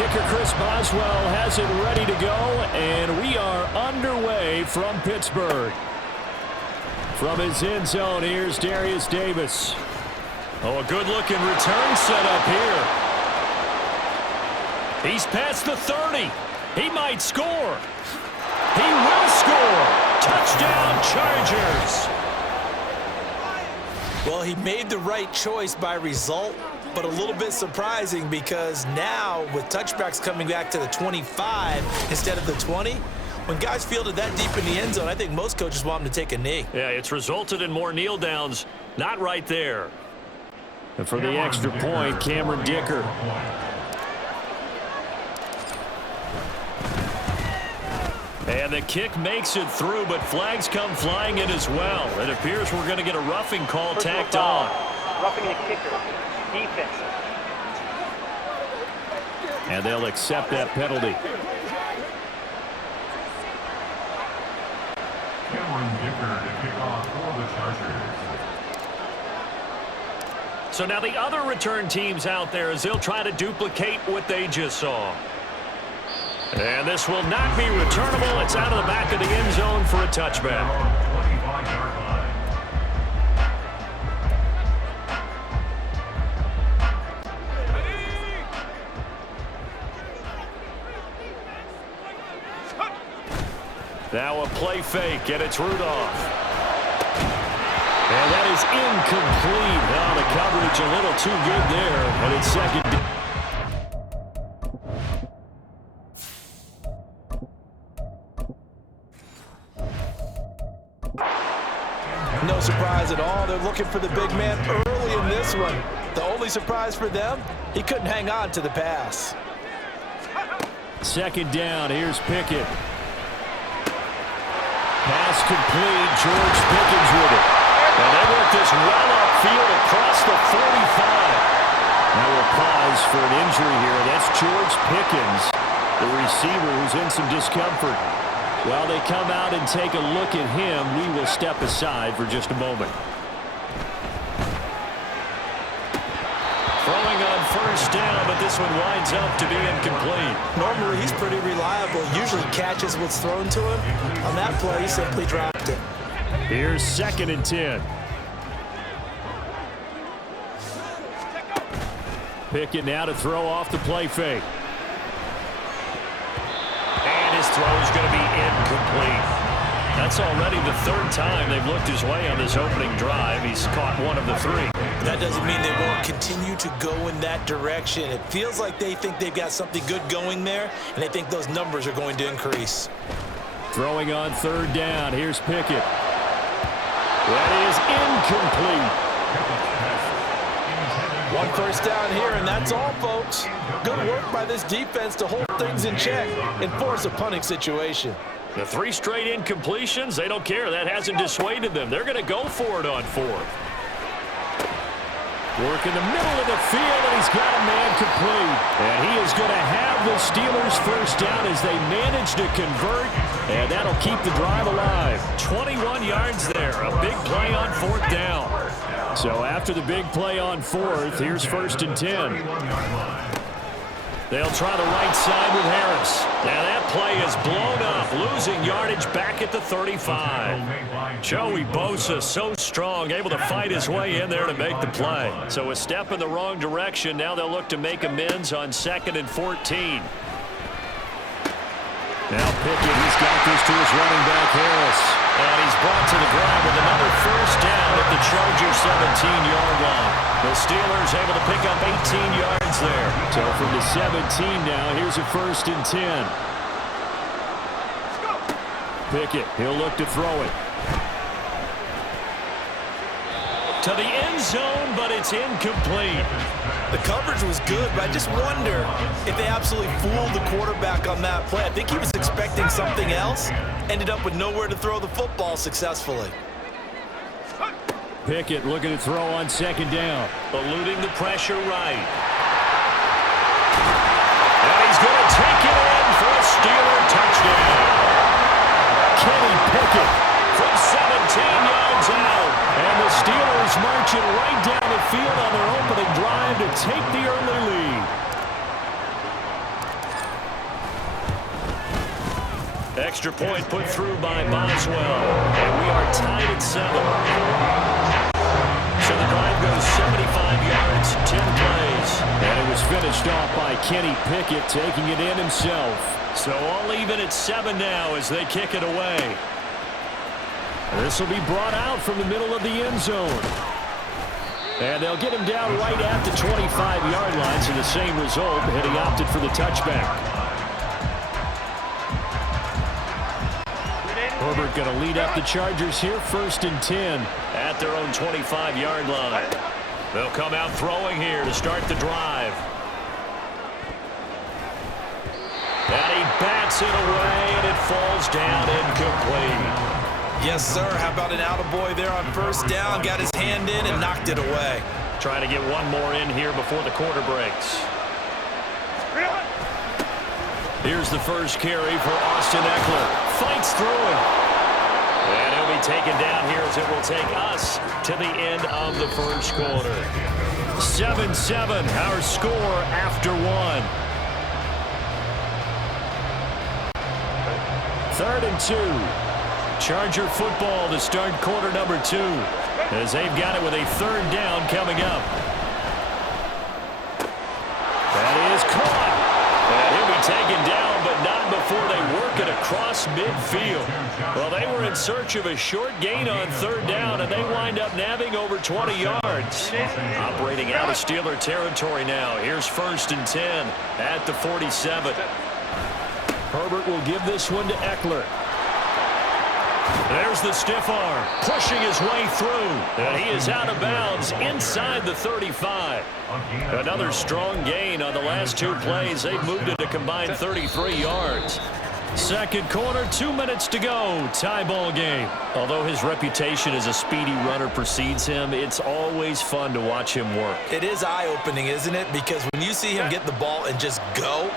Kicker Chris Boswell has it ready to go, and we are underway from Pittsburgh. From his end zone, here's Darius Davis. Oh, a good-looking return set up here. He's past the 30. He might score. He will score. Touchdown, Chargers. Well, he made the right choice by result, but a little bit surprising because now with touchbacks coming back to the 25 instead of the 20, when guys fielded that deep in the end zone, I think most coaches want them to take a knee. Yeah, it's resulted in more kneel downs. Not right there. And for the extra point, Cameron Dicker. And the kick makes it through, but flags come flying in as well. It appears we're going to get a roughing call tacked on. Roughing the kicker. Defense. And they'll accept that penalty. Cameron Dicker to kick off for the Chargers. So now the other return teams out there as they'll try to duplicate what they just saw. And this will not be returnable. It's out of the back of the end zone for a touchback. 25-yard line. Now a play fake, and it's Rudolph. And that is incomplete. Now the coverage a little too good there, and it's second down. No surprise at all. They're looking for the big man early in this one. The only surprise for them, he couldn't hang on to the pass. Second down, here's Pickett. Pass complete, George Pickens with it. And they work this well upfield across the 45. Now we'll pause for an injury here. That's George Pickens, the receiver who's in some discomfort. While they come out and take a look at him, we will step aside for just a moment. Throwing on first down, but this one winds up to be incomplete. Normally, he's pretty reliable. Usually catches what's thrown to him. On that play, he simply dropped it. Here's 2nd and 10. Pickett now to throw off the play fake. And his throw is going to be incomplete. That's already the 3rd time they've looked his way on this opening drive. He's caught one of the 3. That doesn't mean they won't continue to go in that direction. It feels like they think they've got something good going there, and they think those numbers are going to increase. Throwing on 3rd down. Here's Pickett. That is incomplete. One first down here, and that's all, folks. Good work by this defense to hold things in check and force a punting situation. The 3 straight incompletions, they don't care. That hasn't dissuaded them. They're going to go for it on 4th. Work in the middle of the field, and he's got a man complete. And he is going to have the Steelers first down as they manage to convert, and that'll keep the drive alive. 21 yards there, a big play on 4th down. So after the big play on 4th, here's 1st and 10. They'll try the right side with Harris. Now that play is blown up, losing yardage back at the 35. Joey Bosa, so strong, able to fight his way in there to make the play. So a step in the wrong direction. Now they'll look to make amends on 2nd and 14. Now Pickett, he's got this to his running back, Harris. And he's brought to the ground with another first down at the Chargers' 17-yard line. The Steelers able to pick up 18 yards there. So from the 17 now, here's a 1st and 10. Pickett, he'll look to throw it. To the end zone, but it's incomplete. The coverage was good, but I just wonder if they absolutely fooled the quarterback on that play. I think he was expecting something else, ended up with nowhere to throw the football successfully. Pickett looking to throw on 2nd down. Eluding the pressure right. And he's going to take it in for a Steeler touchdown. Kenny Pickett from 17 yards out. And the Steelers marching right down the field on their opening drive to take the early lead. Extra point put through by Boswell. And we are tied at 7. So the drive goes 75 yards, 10 plays. And it was finished off by Kenny Pickett, taking it in himself. So all even at 7 now as they kick it away. This will be brought out from the middle of the end zone. And they'll get him down right at the 25-yard line, so the same result, and he opted for the touchback. Herbert going to lead up the Chargers here, 1st and 10 at their own 25-yard line. They'll come out throwing here to start the drive. And he bats it away, and it falls down incomplete. Yes, sir. How about an attaboy there on 1st down? Got his hand in and knocked it away. Trying to get one more in here before the quarter breaks. Here's the first carry for Austin Eckler. Fights through it. And he'll be taken down here as it will take us to the end of the first quarter. 7-7, our score after 1. 3rd and 2. Charger football to start quarter number 2 as they've got it with a 3rd down coming up. That is caught. And he'll be taken down, but not before they work it across midfield. Well, they were in search of a short gain on 3rd down, and they wind up nabbing over 20 yards. Operating out of Steeler territory now. Here's 1st and 10 at the 47. Herbert will give this one to Eckler. There's the stiff arm, pushing his way through, and he is out of bounds inside the 35. Another strong gain on the last 2 plays. They've moved it to combined 33 yards. 2nd quarter, 2 minutes to go. Tie ball game. Although his reputation as a speedy runner precedes him, it's always fun to watch him work. It is eye-opening, isn't it? Because when you see him get the ball and just go,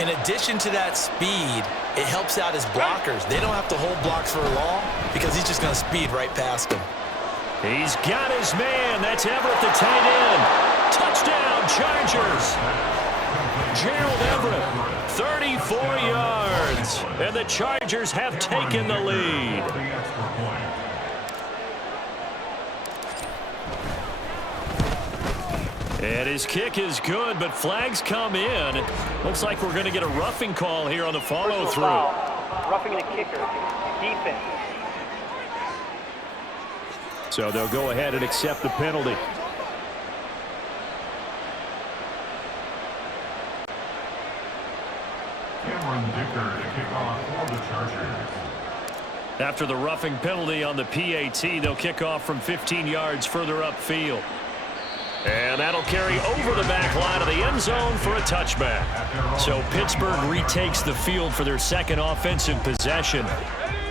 in addition to that speed, it helps out his blockers. They don't have to hold blocks for long because he's just going to speed right past them. He's got his man. That's Everett, the tight end. Touchdown, Chargers. Gerald Everett, 34 yards. And the Chargers have taken the lead. And his kick is good, but flags come in. Looks like we're going to get a roughing call here on the follow-through. Roughing the kicker. Defense. So they'll go ahead and accept the penalty. To kick off for the Chargers. After the roughing penalty on the PAT, they'll kick off from 15 yards further upfield. And that'll carry over the back line of the end zone for a touchback. So Pittsburgh retakes the field for their 2nd offensive possession.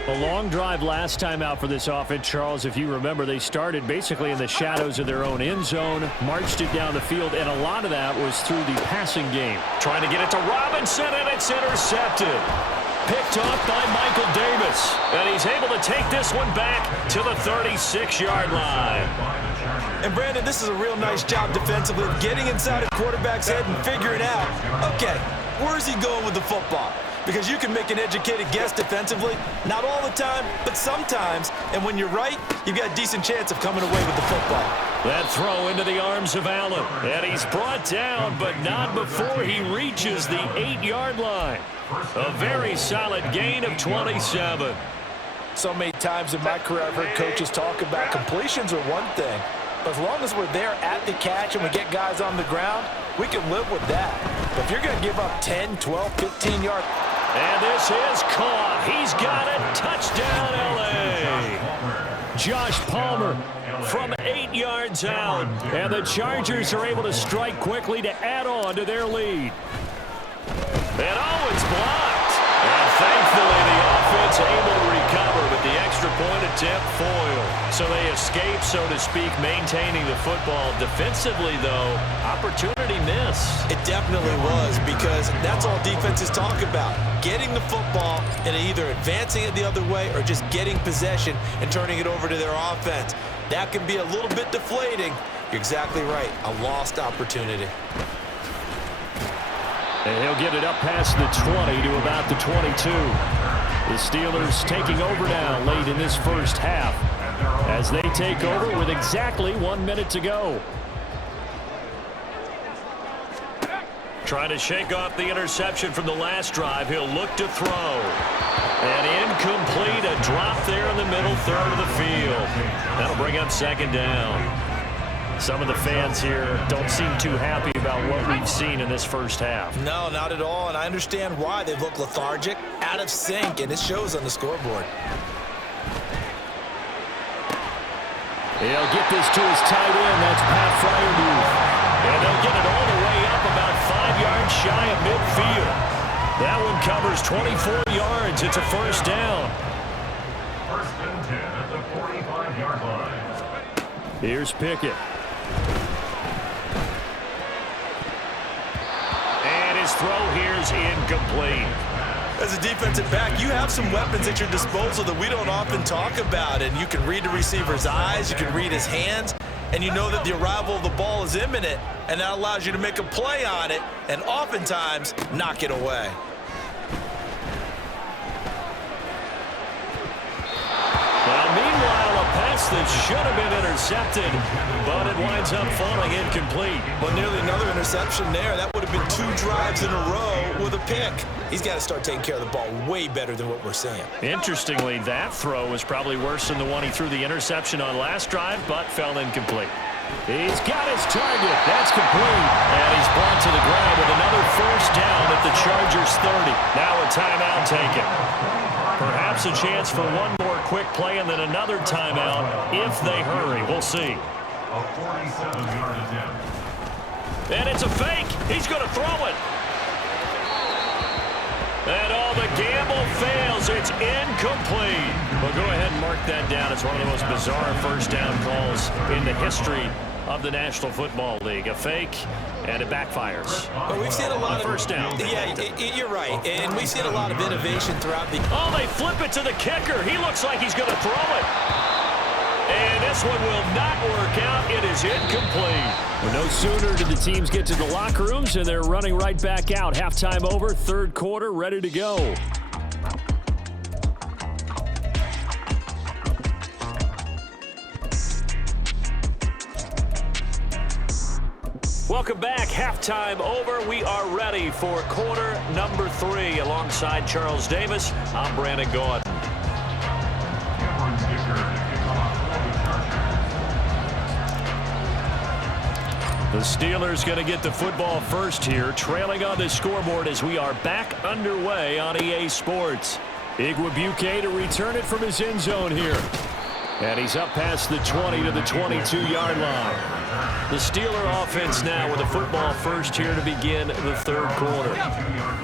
A long drive last time out for this offense, Charles. If you remember, they started basically in the shadows of their own end zone, marched it down the field, and a lot of that was through the passing game. Trying to get it to Robinson, and it's intercepted. Picked off by Michael Davis. And he's able to take this one back to the 36-yard line. And, Brandon, this is a real nice job defensively of getting inside a quarterback's head and figuring out, okay, where's he going with the football? Because you can make an educated guess defensively. Not all the time, but sometimes. And when you're right, you've got a decent chance of coming away with the football. That throw into the arms of Allen. And he's brought down, but not before he reaches the 8-yard line. A very solid gain of 27. So many times in my career, I've heard coaches talk about completions are one thing. But as long as we're there at the catch and we get guys on the ground, we can live with that. But if you're going to give up 10, 12, 15 yards. And this is caught. He's got it. Touchdown, L.A. Josh Palmer from 8 yards out. And the Chargers are able to strike quickly to add on to their lead. And Owens blocked. And thankfully, the offense able to recover, but the extra point attempt foiled. So they escape, so to speak, maintaining the football. Defensively, though, opportunity missed. It definitely was, because that's all defenses talk about. Getting the football and either advancing it the other way or just getting possession and turning it over to their offense. That can be a little bit deflating. You're exactly right. A lost opportunity. And he'll get it up past the 20 to about the 22. The Steelers taking over now late in this first half as they take over with exactly 1 minute to go. Trying to shake off the interception from the last drive. He'll look to throw. And incomplete, a drop there in the middle third of the field. That'll bring up second down. Some of the fans here don't seem too happy about what we've seen in this first half. No, not at all, and I understand why. They've looked lethargic, out of sync, and it shows on the scoreboard. He'll get this to his tight end. That's Pat Fryermuth. And they'll get it all the way up about 5 yards shy of midfield. That one covers 24 yards. It's a first down. First and 10 at the 45-yard line. Here's Pickett. And his throw here is incomplete. As a defensive back, you have some weapons at your disposal that we don't often talk about, and you can read the receiver's eyes, you can read his hands, and you know that the arrival of the ball is imminent, and that allows you to make a play on it and oftentimes knock it away. Well, meanwhile, a pass that should have been intercepted, but it winds up falling incomplete. Well, nearly another interception there. That would have been 2 drives in a row with a pick. He's got to start taking care of the ball way better than what we're seeing. Interestingly, that throw was probably worse than the one he threw the interception on last drive, but fell incomplete. He's got his target. That's complete. And he's brought to the ground with another first down at the Chargers' 30. Now a timeout taken. Perhaps a chance for one more quick play and then another timeout if they hurry. We'll see. A 47-yard attempt. And it's a fake. He's going to throw it. And all the gamble fails. It's incomplete. Well, go ahead and mark that down. It's one of the most bizarre first down calls in the history of the National Football League. A fake, and it backfires. But we've seen a lot of first down. Yeah, you're right. And we've seen a lot of innovation throughout the... Oh, they flip it to the kicker. He looks like he's going to throw it. And this one will not work out. It is incomplete. Well, no sooner did the teams get to the locker rooms, and they're running right back out. Halftime over, third quarter, ready to go. Welcome back. Halftime over. We are ready for quarter number 3. Alongside Charles Davis, I'm Brandon Gaudin. The Steelers going to get the football first here, trailing on the scoreboard as we are back underway on EA Sports. Igwebuike to return it from his end zone here. And he's up past the 20 to the 22-yard line. The Steeler offense now with the football first here to begin the third quarter.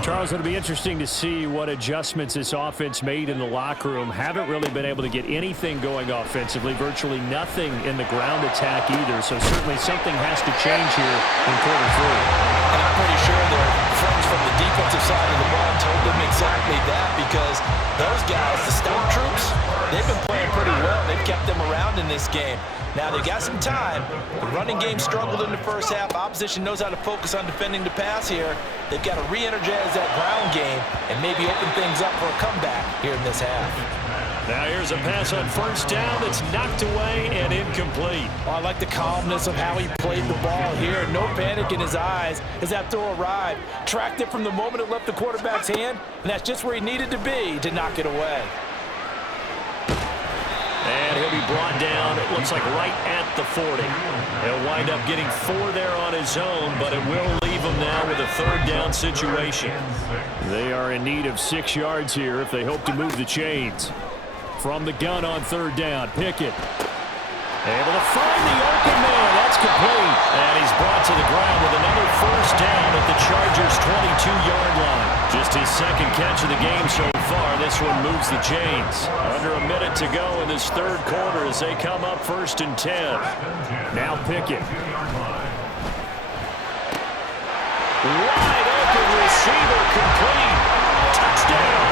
Charles, it'll be interesting to see what adjustments this offense made in the locker room. Haven't really been able to get anything going offensively, virtually nothing in the ground attack either. So certainly something has to change here in quarter 3. And I'm pretty sure their friends from the defensive side of the ball told them exactly that, because those guys, the stout troops, they've been playing pretty well. They've kept them around in this game. Now, they've got some time. The running game struggled in the first half. Opposition knows how to focus on defending the pass here. They've got to re-energize that ground game and maybe open things up for a comeback here in this half. Now here's a pass on first down that's knocked away and incomplete. Oh, I like the calmness of how he played the ball here. No panic in his eyes as that throw arrived. Tracked it from the moment it left the quarterback's hand, and that's just where he needed to be to knock it away. And he'll be brought down, it looks like right at the 40. He'll wind up getting 4 there on his own, but it will leave him now with a third down situation. They are in need of 6 yards here if they hope to move the chains. From the gun on third down, Pickett. Able to find the open man. That's complete. And he's brought to the ground with another first down at the Chargers' 22-yard line. Just his second catch of the game so far. This one moves the chains. Under a minute to go in this third quarter as they come up first and 10. Now Pickett. Wide open receiver, complete. Touchdown.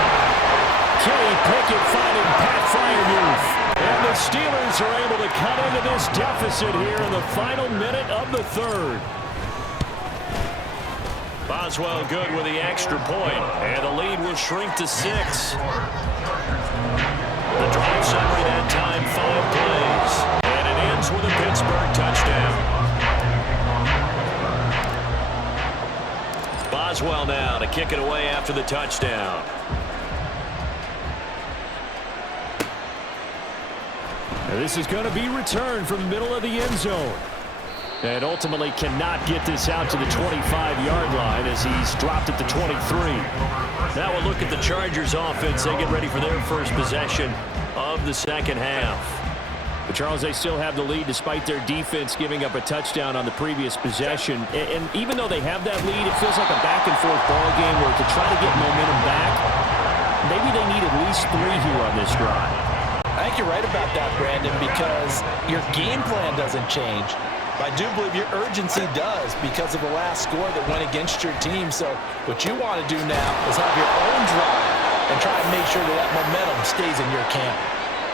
Kenny Pickett finding Pat Fryermuth. And the Steelers are able to cut into this deficit here in the final minute of the third. Boswell good with the extra point, and the lead will shrink to 6. after the touchdown. And this is going to be returned from the middle of the end zone. And ultimately cannot get this out to the 25-yard line as he's dropped it to 23. Now we'll look at the Chargers offense. They get ready for their first possession of the second half. But Charles, they still have the lead despite their defense giving up a touchdown on the previous possession. And even though they have that lead, it feels like a back-and-forth ball game where to try to get momentum back, maybe they need at least 3 here on this drive. I think you're right about that, Brandon, because your game plan doesn't change. I do believe your urgency does because of the last score that went against your team. So what you want to do now is have your own drive and try to make sure that that momentum stays in your camp.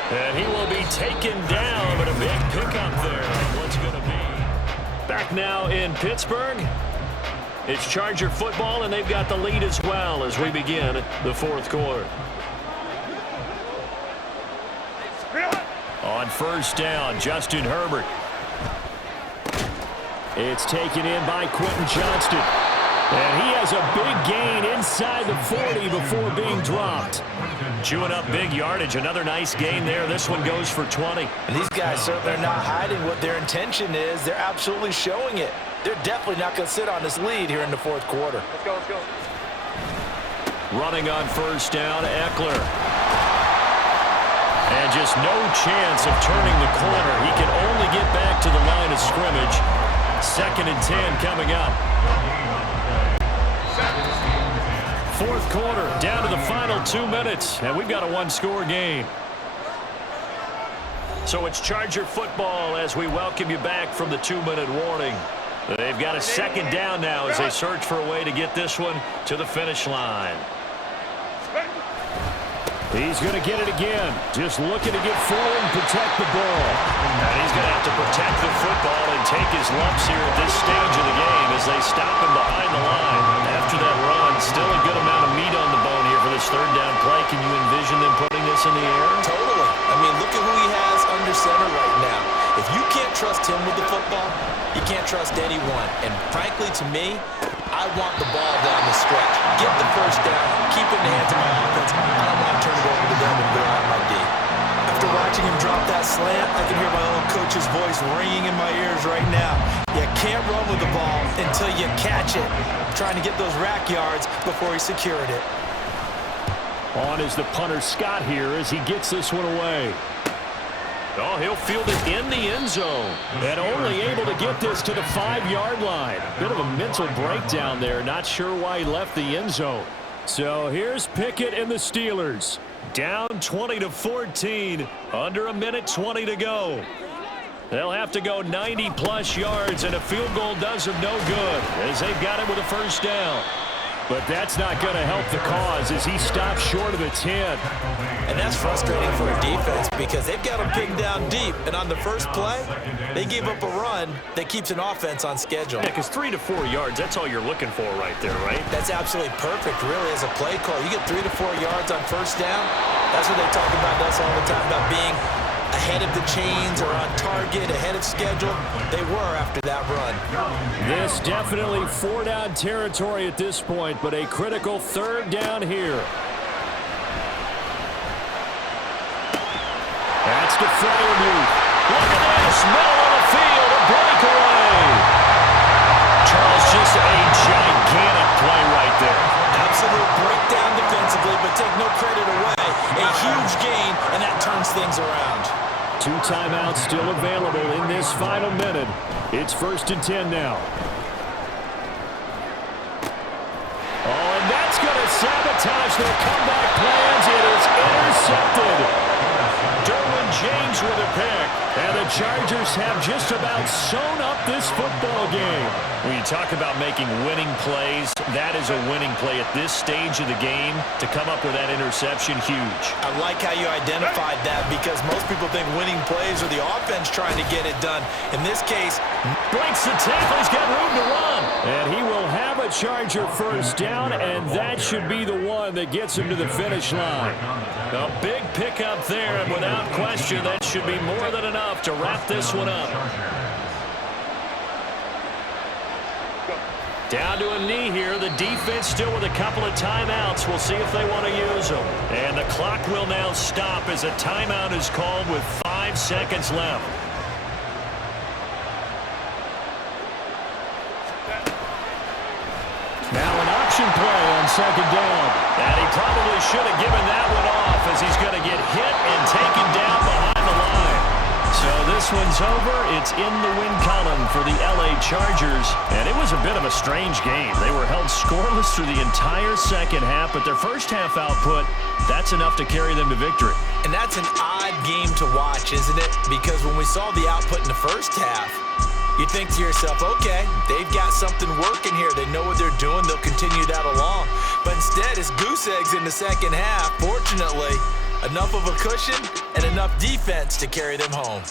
And he will be taken down, but a big pickup there. What's going to be? Back now in Pittsburgh. It's Charger football, and they've got the lead as well as we begin the fourth quarter. On first down, Justin Herbert. It's taken in by Quentin Johnston. And he has a big gain inside the 40 before being dropped. Chewing up big yardage. Another nice gain there. This one goes for 20. And these guys certainly are not hiding what their intention is. They're absolutely showing it. They're definitely not going to sit on this lead here in the fourth quarter. Let's go, let's go. Running on first down, Eckler. And just no chance of turning the corner. He can only get back to the line of scrimmage. 2nd and 10 coming up. Fourth quarter, down to the final 2 minutes, and we've got a 1-score game. So it's Charger football as we welcome you back from the 2-minute warning. They've got a 2nd down now as they search for a way to get this one to the finish line. He's going to get it again. Just looking to get forward and protect the ball. And he's going to have to protect the football and take his lumps here at this stage of the game as they stop him behind the line. After that run, still a good amount of meat on the bone here for this 3rd down play. Can you envision them putting this in the air? Totally. I mean, look at who he has under center right now. If you can't trust him with the football, you can't trust anyone. And frankly, to me, I want the ball down the stretch. Get the first down, keep it in the hands of my offense. I don't want to turn it over to them and go on my D. After watching him drop that slant, I can hear my own coach's voice ringing in my ears right now. You can't run with the ball until you catch it. Trying to get those rack yards before he secured it. On is the punter Scott here as he gets this one away. Oh, he'll field it in the end zone. And only able to get this to the 5-yard line. Bit of a mental breakdown there. Not sure why he left the end zone. So here's Pickett and the Steelers. Down 20-14. Under 1:20 to go. They'll have to go 90-plus yards, and a field goal does them no good as they've got it with a first down. But that's not going to help the cause as he stops short of the 10. And that's frustrating for a defense because they've got him pinned down deep. And on the first play, they gave up a run that keeps an offense on schedule. Yeah, because 3 to 4 yards, that's all you're looking for right there, right? That's absolutely perfect, really, as a play call. You get 3 to 4 yards on first down. That's what they talk about us all the time, about being ahead of the chains or on target, ahead of schedule. They were after that run. This definitely 4-down territory at this point, but a critical 3rd down here. That's the Freiermuth. Look at this, middle of the field, a breakaway. Charles, just a gigantic play right there. Absolute breakdown defensively, but take no credit away. A huge gain, and that turns things around. 2 timeouts still available in this final minute. It's 1st and 10 now. Oh, and that's going to sabotage their comeback plans. It is intercepted. Derwin James with a pick. And the Chargers have just about sewn up this football game. When you talk about making winning plays, that is a winning play at this stage of the game. To come up with that interception, huge. I like how you identified that because most people think winning plays are the offense trying to get it done. In this case, breaks the tackle. He's got room to run. And he will have a Charger first down, and that should be the one that gets him to the finish line. A big pickup there, and without question, that should be more than enough to wrap this one up. Down to a knee here. The defense still with a couple of timeouts. We'll see if they want to use them. And the clock will now stop as a timeout is called with 5 seconds left. Now an option play on second down. And he probably should have given that one off as he's going to get hit and taken down behind the line. So this one's over. It's in the win column for the LA Chargers. And it was a bit of a strange game. They were held scoreless through the entire second half, but their first half output, that's enough to carry them to victory. And that's an odd game to watch, isn't it? Because when we saw the output in the first half, you think to yourself, okay, they've got something working here. They know what they're doing. They'll continue that along. But instead, it's goose eggs in the second half. Fortunately, enough of a cushion and enough defense to carry them home.